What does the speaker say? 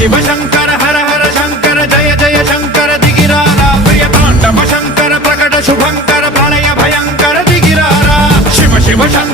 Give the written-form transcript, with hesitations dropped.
शिव शंकर हर हर शंकर जय जय शंकर दिगिरारा प्रिय तांडव शंकर प्रकट शुभंकर प्रलय भयंकर दिगिरारा शिव शिव शंकर